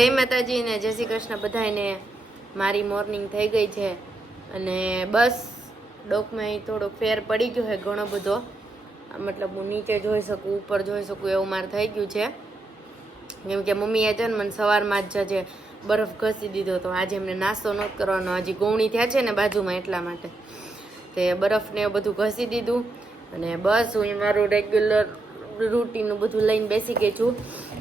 જય માતાજી ને જય શ્રી કૃષ્ણ બધાને. મારી મોર્નિંગ થઈ ગઈ છે અને બસ ડોકમાં થોડોક ફેર પડી ગયો છે ઘણો બધો. મતલબ હું નીચે જોઈ શકું, ઉપર જોઈ શકું એવું મારે થઈ ગયું છે. કેમ કે મમ્મીએ છે ને મને સવારમાં જ જે બરફ ઘસી દીધો હતો. આજે એમને નાસ્તો નહોતો કરવાનો, હજી ગૌણી થયા છે ને બાજુમાં, એટલા માટે તે બરફને એવું બધું ઘસી દીધું. અને બસ હું મારું રેગ્યુલર રૂટીનનું બધું લઈને બેસી ગઈ છું.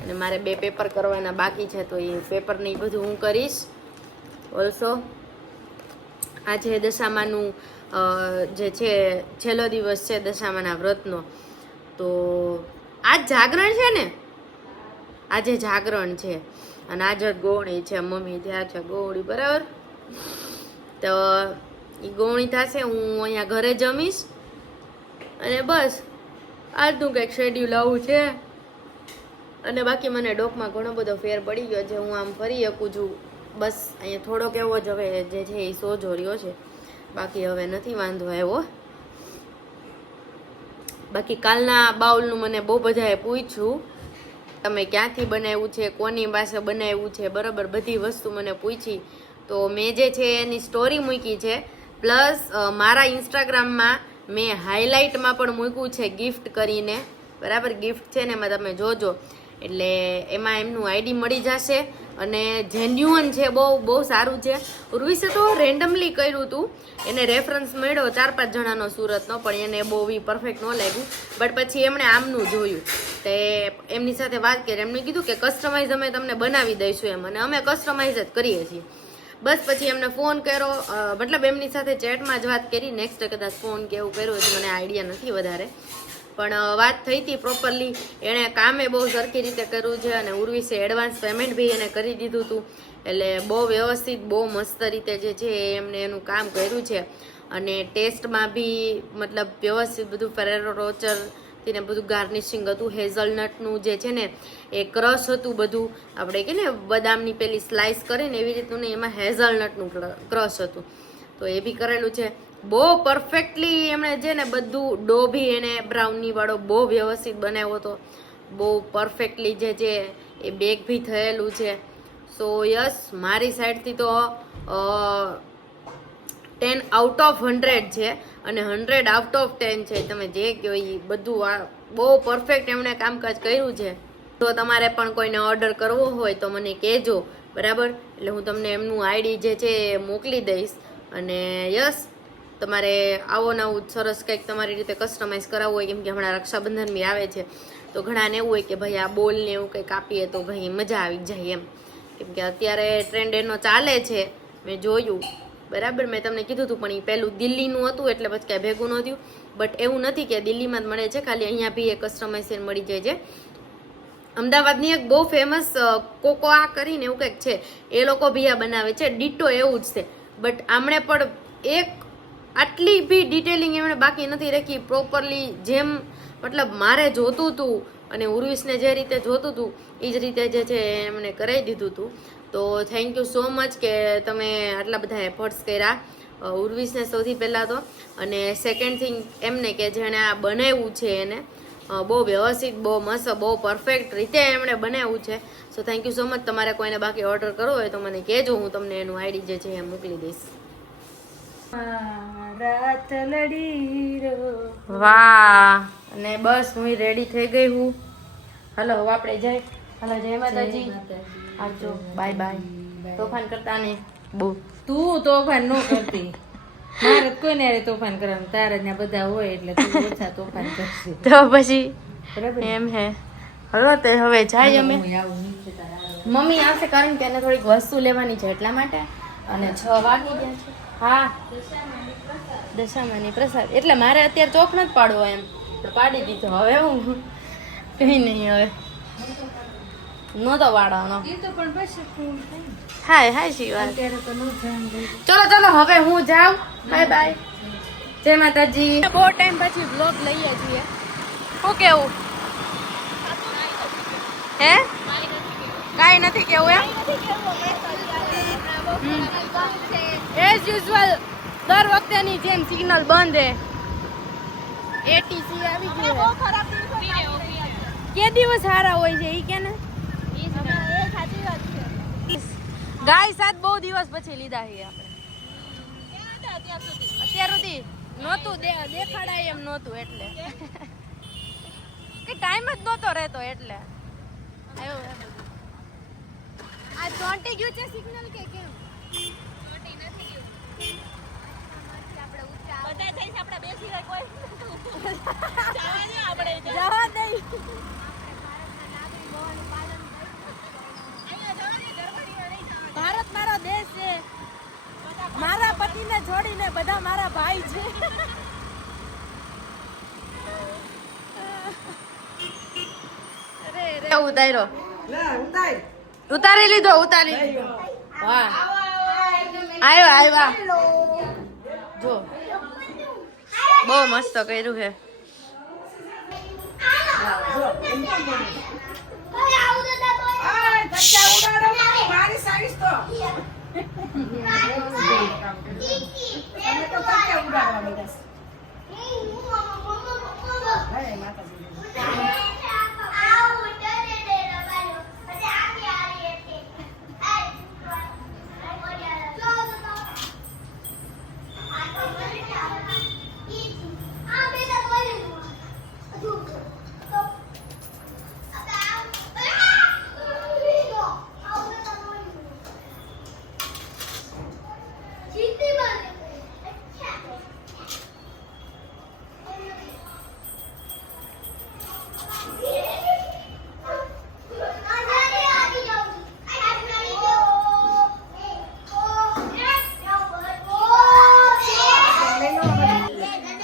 અને મારે 2 પેપર કરવાના બાકી છે, તો એ પેપરને એ બધું હું કરીશ. ઓલ્સો આજે દશામાનું જે છે છેલ્લો દિવસ છે દશામાના વ્રતનો, તો આજ જાગરણ છે ને, આજે જાગરણ છે અને આજે ગૌણી છે. મમ્મી ત્યાં છે ગૌણી, બરાબર. તો એ ગૌણી થશે, હું અહીંયા ઘરે જમીશ અને બસ આજનું કંઈક શેડ્યુલ આવું છે. અને બાકી મને ડોકમાં ઘણો બધો ફેર પડી ગયો છે, હું આમ ફરી શકું છું. બસ અહીંયા થોડોક એવો જ હવે જે છે એ સોજો રહ્યો છે, બાકી હવે નથી વાંધો આવ્યો. બાકી કાલના બાઉલનું મને બહુ બધાએ પૂછ્યું, તમે ક્યાંથી બનાવ્યું છે, કોની પાસે બનાવ્યું છે, બરાબર. બધી વસ્તુ મને પૂછી, તો મેં જે છે એની સ્ટોરી મૂકી છે. પ્લસ મારા ઇન્સ્ટાગ્રામમાં મેં હાઇલાઇટમાં પણ મૂક્યું છે ગિફ્ટ કરીને, બરાબર. ગિફ્ટ છે ને એમાં તમે જોજો, એટલે એમાં એમનું આઈડી મળી જશે. અને જેન્યુઅન છે, બહુ સારું છે. ઉર્વિશે તો રેન્ડમલી કર્યું હતું, એને રેફરન્સ મળ્યો 4-5 જણાનો સુરતનો, પણ એને બહુ પરફેક્ટ ન લાગ્યું. બટ પછી એમણે આમનું જોયું, તે એમની સાથે વાત કરી, એમને કીધું કે કસ્ટમાઇઝ અમે તમને બનાવી દઈશું એમ, અને અમે કસ્ટમાઇઝ જ કરીએ છીએ. બસ પછી એમને ફોન કર્યો, મતલબ એમની સાથે ચેટમાં જ વાત કરી. નેક્સ્ટ કદાચ ફોન કે એવું કર્યું હોય, મને આઈડિયા નથી વધારે, પણ વાત થઈ હતી પ્રોપરલી. એણે કામે બહુ સરખી રીતે કર્યું છે અને ઉર્વિશે એડવાન્સ પેમેન્ટ બી એને કરી દીધું હતું. એટલે બહુ વ્યવસ્થિત, બહુ મસ્ત રીતે જે છે એમને એનું કામ કર્યું છે. અને ટેસ્ટમાં બી મતલબ વ્યવસ્થિત બધું ફેરેરો રોચર ને બધું ગાર્નિશિંગ હતું. હેઝલનટનું જે છે ને એ ક્રશ હતું બધું, આપણે કે ને બદામની પેલી સ્લાઇસ કરીને એવી રીતનું ને, એમાં હેઝલનટનું ક્રશ હતું, તો એ બી કરેલું છે. બહુ પરફેક્ટલી એમણે છે ને બધું ડો બી એને બ્રાઉની વાળો બહુ વ્યવસ્થિત બનાવ્યો હતો. બહુ પરફેક્ટલી જે છે એ બેક બી થયેલું છે. સો યસ, મારી સાઈડથી તો 10 આઉટ ઓફ 100 છે અને 100 આઉટ ઓફ 10 છે. તમે જે કહો એ બધું બહુ પરફેક્ટ એમણે કામકાજ કર્યું છે. તો તમારે પણ કોઈને ઓર્ડર કરવો હોય તો મને કહેજો, બરાબર. એટલે હું તમને એમનું આઈડી જે છે એ મોકલી દઈશ. અને યસ, તમારે આવો નવું સરસ કંઈક તમારી રીતે કસ્ટમાઇઝ કરાવવું હોય, કેમ કે હમણાં રક્ષાબંધન બી આવે છે, તો ઘણાને એવું હોય કે ભાઈ આ બોલને એવું કંઈક આપીએ તો ભાઈ મજા આવી જાય એમ. કેમ કે અત્યારે ટ્રેન્ડ એનો ચાલે છે, મેં જોયું, બરાબર. મેં તમને કીધું હતું, પણ એ પહેલું દિલ્હીનું હતું એટલે પછી કાંઈ ભેગું ન થયું. બટ એવું નથી કે દિલ્હીમાં જ મળે છે, ખાલી અહીંયા બી એ કસ્ટમાઇઝેશન મળી જાય છે. અમદાવાદની એક બહુ ફેમસ કોકોઆ કરીને એવું કંઈક છે, એ લોકો બી આ બનાવે છે, ડિટો એવું જ છે. બટ આમણે પણ એક આટલી બી ડિટેલિંગ એમણે બાકી નથી રાખી. પ્રોપરલી જેમ મતલબ મારે જોતું હતું અને ઉર્વિશને જે રીતે જોતું હતું એ જ રીતે જે છે એમણે કરાવી દીધું હતું. તો થેન્ક યુ સો મચ કે તમે આટલા બધા એફર્ટ્સ કર્યા ઉર્વિશને સૌથી પહેલાં તો. અને સેકન્ડ થિંગ એમને કે જેણે આ બનાવ્યું છે એને બહુ વ્યવસ્થિત, બહુ મસ્ત, બહુ પરફેક્ટ રીતે એમણે બનાવ્યું છે. So thank you so much. તમારે કોઈને બાકી ઓર્ડર કરવો હોય તો મને કહેજો, હું તમને એનું આઈડી જે છે એ મોકલી દઈશ. વાહ. અને બસ હું રેડી થઈ ગઈ હું. હલો હવે આપણે જય જય માતાજી. આવજો, બાય બાય. તોફાન કરતા ને બહુ. તું તોફાન ન કરતી, મારે કોઈને યારે તોફાન કરવાનું, તારે ને બધા હોય એટલે તું ઓછા તોફાન કરશે. તો પછી એમ હે. હલો તે હવે જાય અમે. મમ્મી આવશે કારણ કે એને થોડીક વસ્તુ લેવાની છે એટલા માટે. અને 6 વાગી ગયા છે. હા, દશામાની પ્રસાદ એટલે મારે અત્યારે ચોક નથી પાડવો એમ, પાડી દીધો. હવે હું કઈ નહીં, હવે નતો વાળવાનો. હાય હાય શિવા. ચલો ચલો હવે હું જાઉં. Bye bye. જય માતાજી. બહુ ટાઈમ પછી બ્લોગ લઈએ છીએ. શું કેવું હે? કાંઈ નથી કેવું એમ? એઝ યુઝ્યુઅલ દર વખતેની જેમ સિગ્નલ બંધ હે. એટીસી આવી ગયું. કે દિવસ સારા હોય છે ઈ કે ને? ગાય સાત બહુ દિવસ પછી લીધા છે આપણે. અત્યાર સુધી નહોતું દેખાડાય એમ નહોતું એટલે કે ટાઈમ જ નહોતો રહેતો એટલે આ ચોંટી ગયું છે સિગ્નલ કે કેમ? ચોંટી નથી ગયું. આપણે ઊંચા બધા થઈ છે આપણે બે સિવાય કોઈ જવા દે. ભારત મારો દેશ છે. મારા પતિને છોડીને બધા મારા ભાઈ છે. અરે ઉતાર્યો. ઉતારી લીધો. વાહ આવ્યા જો બહુ મસ્ત કર્યું છે.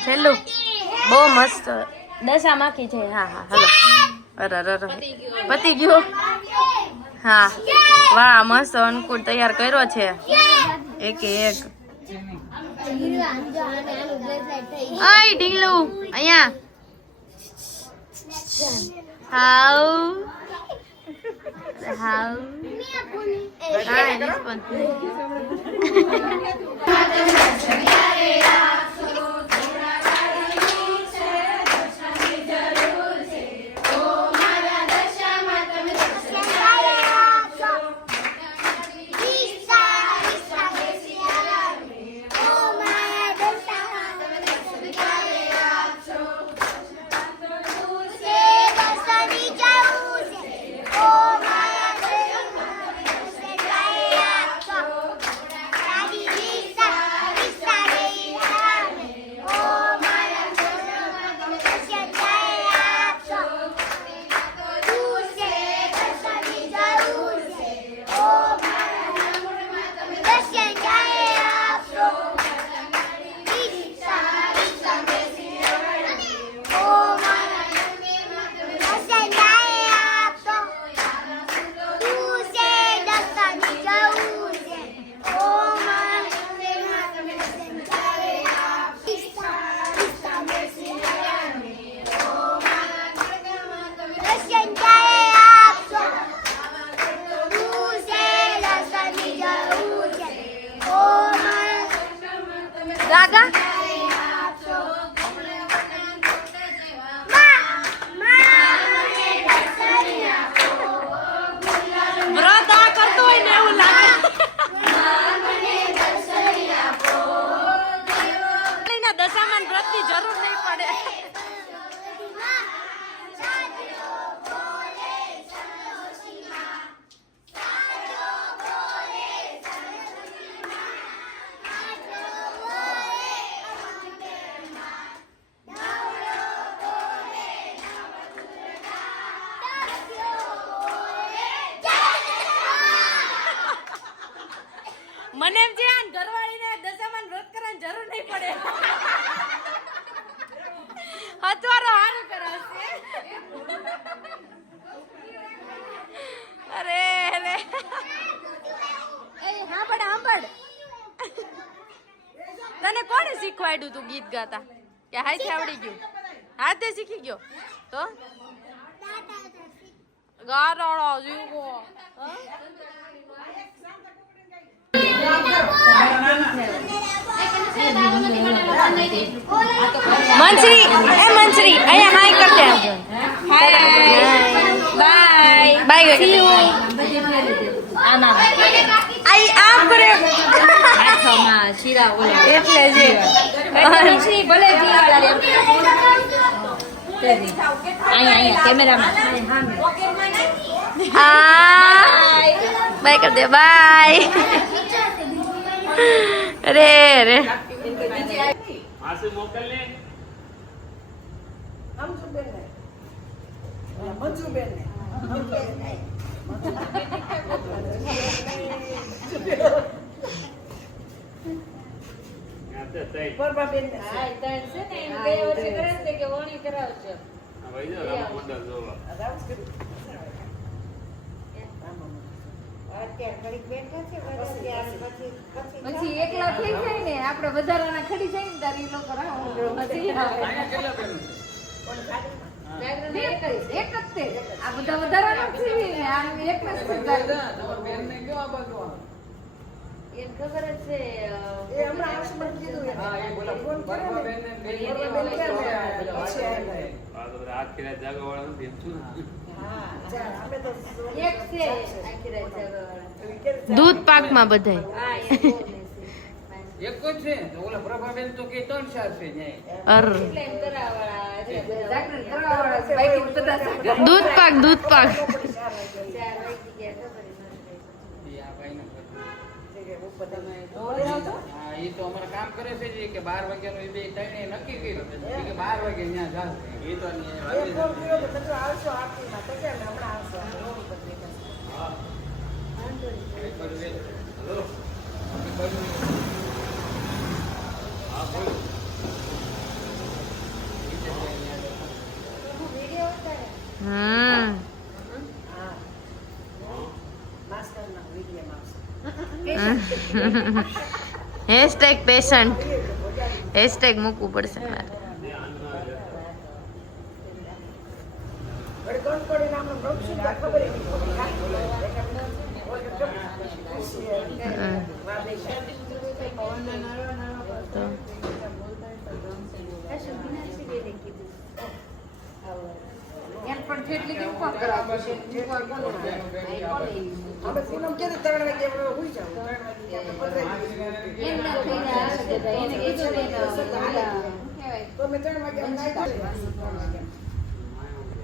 છેલ્લું બહુ મસ્ત દશા માખી છે. હા હલો. અરે પતી ગયો. હા વાહ મસ્ત અનુકૂળ તૈયાર કર્યો છે એકે એક. આય ઢીંગલું અહીંયા હાઉ રાગા વ્રત આ કરતો હોય ને એવું લાગે. દશામાન વ્રત ની જરૂર નહીં પડે. મને એમ છે આ ઘરવાળીને દશામાન વ્રત કરવાની જરૂર નહીં પડે. હતવારો હારું કરાવશે. અરે રે એ સાંભળ તને કોણે શીખવાડ્યું તું ગીત ગાતા? કે હાથે આવડી ગયું? હાથે શીખી ગયો તો ગારાળો જીવો. મંસરી અહીંયા હાય કરતે આવજો. Hi bye bye. See you. આના આઈ આમ કરે હાથમાં શીરા ઓલા એટલે છે મિશ્રી ભલે જીવાળા રે અહીંયા કેમેરામાં બાય કર દે બાય રે રે આસે મોકલ લે પછી એકલા થઈ જાય ને આપણે વધારાના ખડી જાય ને તારી લોકો એક જ તે આ બધા વધારાના છે ને આમ એક જ એ ખબર જ છે એ હમણાં આસમાન કીધું હા એ બોલા ફોન કરે ને આ તો આખી રાત જાગવાવાળા નથી એમ છું હા આપણે તો એક છે આખી રાત જાગવાવાળા દૂધ પાકમાં બધાય હા એક જ છે તો ઓલા પ્રભાબેન તો કે 3-4 છે ન્યાય અર એટલે એમ કરાવાળા એટલે જાગરણ કરાવાળા બાકી બધા દૂધ પાક 4 વાગી ગયા ખબર એ આ ભાઈ ને હા એ તો અમારે કામ કરે છે જે કે 12 વાગ્યાનો એ બે ટાઈમે નક્કી કર્યું કે 12 વાગે ત્યાં જાશે એ તો હેશટેગ પેશન્ટ હેશટેગ મૂકવું પડશે મારે એમ પણ જેટલી કે ઉપર કરાવવું છે ઉપર કોણ આપણે પૂનમ કે 3 વાગે આપણે હોઈ જાવ 3 વાગે એમ ના થઈ જાય એને કીધું ને કહેવાય તો મે 3 વાગે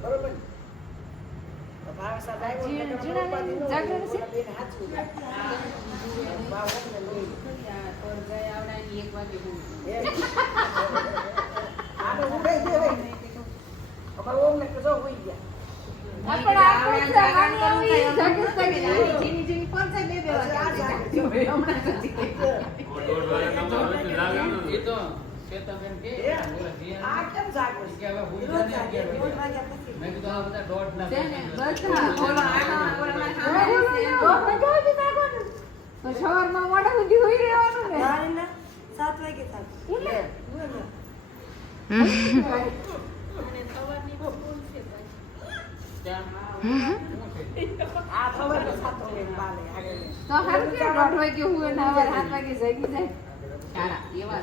બરોબર ભાવ સાહેબ આવ્યો જાગરણ છે બાવને લોઈ પર ગયા આવડાની 1 વાગે આને ઉડાઈ દેવાય અમાર ઓમને કજો હોઈ ગયા પણ આપણે જાગરણ આવી જાગૃત કરી જીની જીની પંચાય બે દેવા હમણાં કરી એ તો શ્વેતાબેન કે ઓલા જીયા આ કેમ જાગૃત કે હવે હું જાને ગયા મેં કીધું આ બધા દોઢ ના છે ને બધા બોલો આના ઓલા સામે છે તો સવારમાં મોડા સુધી હોઈ રહેવાનું ને 7 વાગે થાય આ ખબર છે 7 વાગે બાલે આગળ તો હર કે 8 વાગે હું ને હવે 7 વાગે જાગી જાય તારા એવા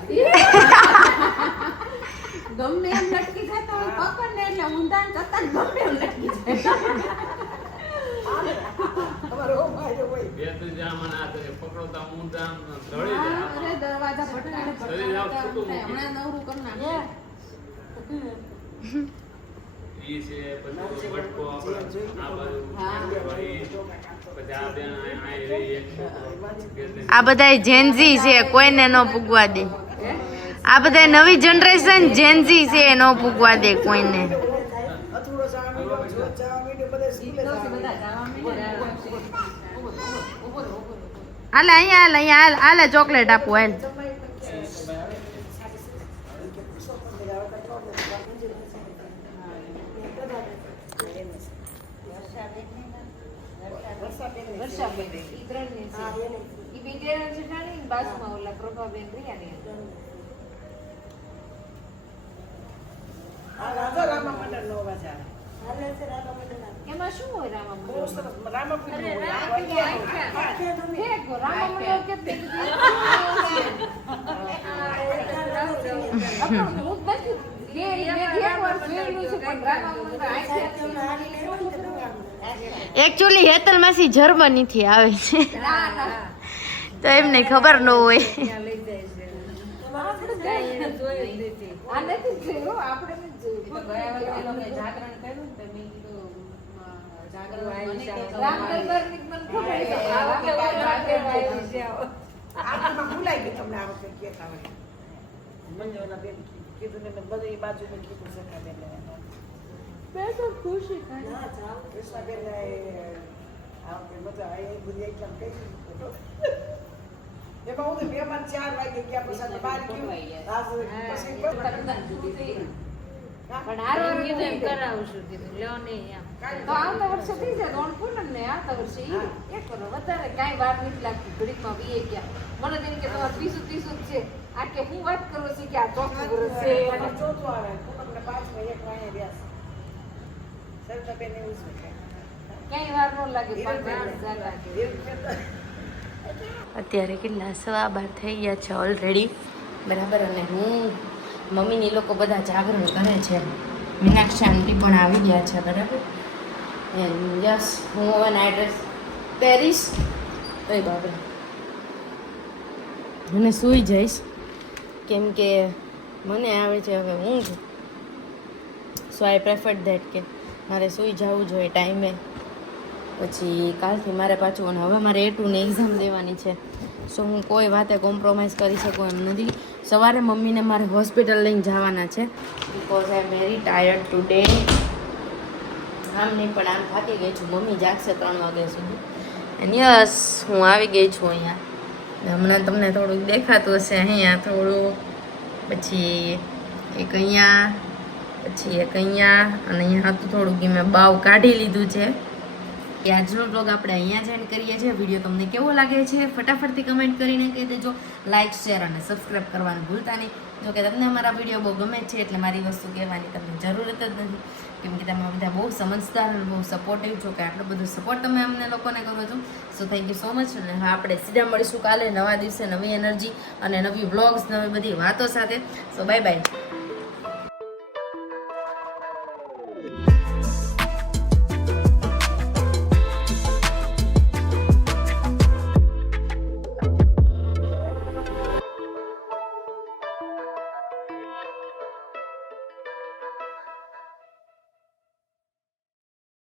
ગમે એમ લટકી જતા હોય પકડ ને એટલે ઊંધાન જતા ગમે એમ લટકી જાય અમારો ભાઈ હોય બે તો જામન આ તો પકડોતા ઊંધા ધડી જાય અરે દરવાજા ભટકાને શરીર આપ છૂટું મૂકી. હમણાં નવરું કરી નાખે ઈ છે પછી વટકો આપણે આ બાજુ પછી આ બેન આ રહી એક છોકરો આ બધાય જેનઝી છે કોઈને ન પૂગવા દે આ બધાય નવી જનરેશન જેનઝી છે ન પૂગવા દે કોઈને હાલે અહીંયા હાલે ચોકલેટ આપું હાલ વર્ષાબેન ઈ ત્રણ ની છે ઈ બે દેરાણી જેઠાણી ને બાજુમાં ઓલા પ્રભાબેન રિયાની આ રાજા રામા મંડળ નો વાજા એમાં શું હોય રામા મંડળ રામા મંડળ એકચ્યુઅલી હેતલ માસી જર્મની થી આવે છે તો એમને ખબર ન હોય. ત્યાં લઈ જાય છે કાંઈ એને જોયું જ નથી. આ નથી જોયું, આપણે નથી જોયું. ગયા વખતે એ લોકોએ જાગરણ કર્યું ને તો મેં કીધું જાગરણ મને કે રામદરબારની મને ખબર છે. આ વખતે રામદરબાર આવી છે. આમાં ભૂલાઈ ગયું તમને આ વખતે કહેતા હોય. મંજુના બેન કીધું ને મેં બધી બાજુને કીધું સખાબેનને. મેં તો ખુશી થઈ. ના, જાઓ. કૃષ્ણાબેનને આ વખતે બધા એ બધી એકદમ કહી દીધું. એમાં હું તો મહેમાન 4 વાગે ગયા પછી આપણે બહાર ગયું. પછી પણ હારું કીધું એમ કરાવશું કીધું લ્યો નહીં એમ. તો આવતા વર્ષે થઈ જાય તો પૂનમ ને આવતા વર્ષે ઈ એક કરો વધારે કાંઈ વાર નથી લાગતી ઘડીકમાં વીએ ગયા. મને તો એમ કે તમારે 30 જ છે. આ કે હું વાત કરું છું કે આ ચોથું વર્ષ છે અને ચોથું આવે પૂનમને 5 એક વાગે રહ્યા સરિતાબેન એવું છે કે ક્યાંય વાર ન લાગે 5 વર્ષ લાગે. એવું કહેતા અત્યારે કેટલા 12:15 થઈ ગયા છે ઓલરેડી, બરાબર. અને હું મમ્મીની લોકો બધા જાગરણ કરે છે. મીનાક્ષી આંટી પણ આવી ગયા છે, બરાબર. એન્ડ યસ, હું હવે નાઇટ ડ્રેસ પહેરીશ. ઓય બાપરે, મને સૂઈ જઈશ કેમ કે મને આવે છે હવે ઊંઘ. સો આઈ પ્રેફર્ડ ધેટ કે મારે સૂઈ જવું જોઈએ ટાઈમે. પછી કાલથી મારે પાછું, અને હવે મારે A2ની એક્ઝામ દેવાની છે. સો હું કોઈ વાતે કોમ્પ્રોમાઇઝ કરી શકું એમ નથી. સવારે મમ્મીને મારે હોસ્પિટલ લઈને જવાના છે because I am very tired today. આમ નહીં પણ આમ થાકી ગઈ છું. મમ્મી જાગશે 3 વાગ્યા સુધી. એન્ડ યસ, હું આવી ગઈ છું અહીંયા. હમણાં તમને થોડુંક દેખાતું હશે અહીંયા થોડું, પછી એક અહીંયા, પછી એક અહીંયા, અને અહીંયા હતું થોડુંક મેં બાવ કાઢી લીધું છે. કે આજનો બ્લોગ આપણે અહીંયા જ એન્ડ કરીએ છીએ. વિડીયો તમને કેવો લાગે છે ફટાફટથી કમેન્ટ કરીને કહી દેજો. લાઇક, શેર અને સબસ્ક્રાઈબ કરવાનું ભૂલતા નહીં. જો કે તમને અમારા વિડીયો બહુ ગમે છે એટલે મારી વસ્તુ કહેવાની તમને જરૂરત જ નથી, કેમ કે તમે બધા બહુ સમજદાર અને બહુ સપોર્ટિવ છો કે આટલો બધો સપોર્ટ તમે અમને લોકોને કરો છો. So thank you so much. અને હા, આપણે સીધા મળીશું કાલે નવા દિવસે નવી એનર્જી અને નવી વ્લોગ્સ, નવી બધી વાતો સાથે. So bye bye.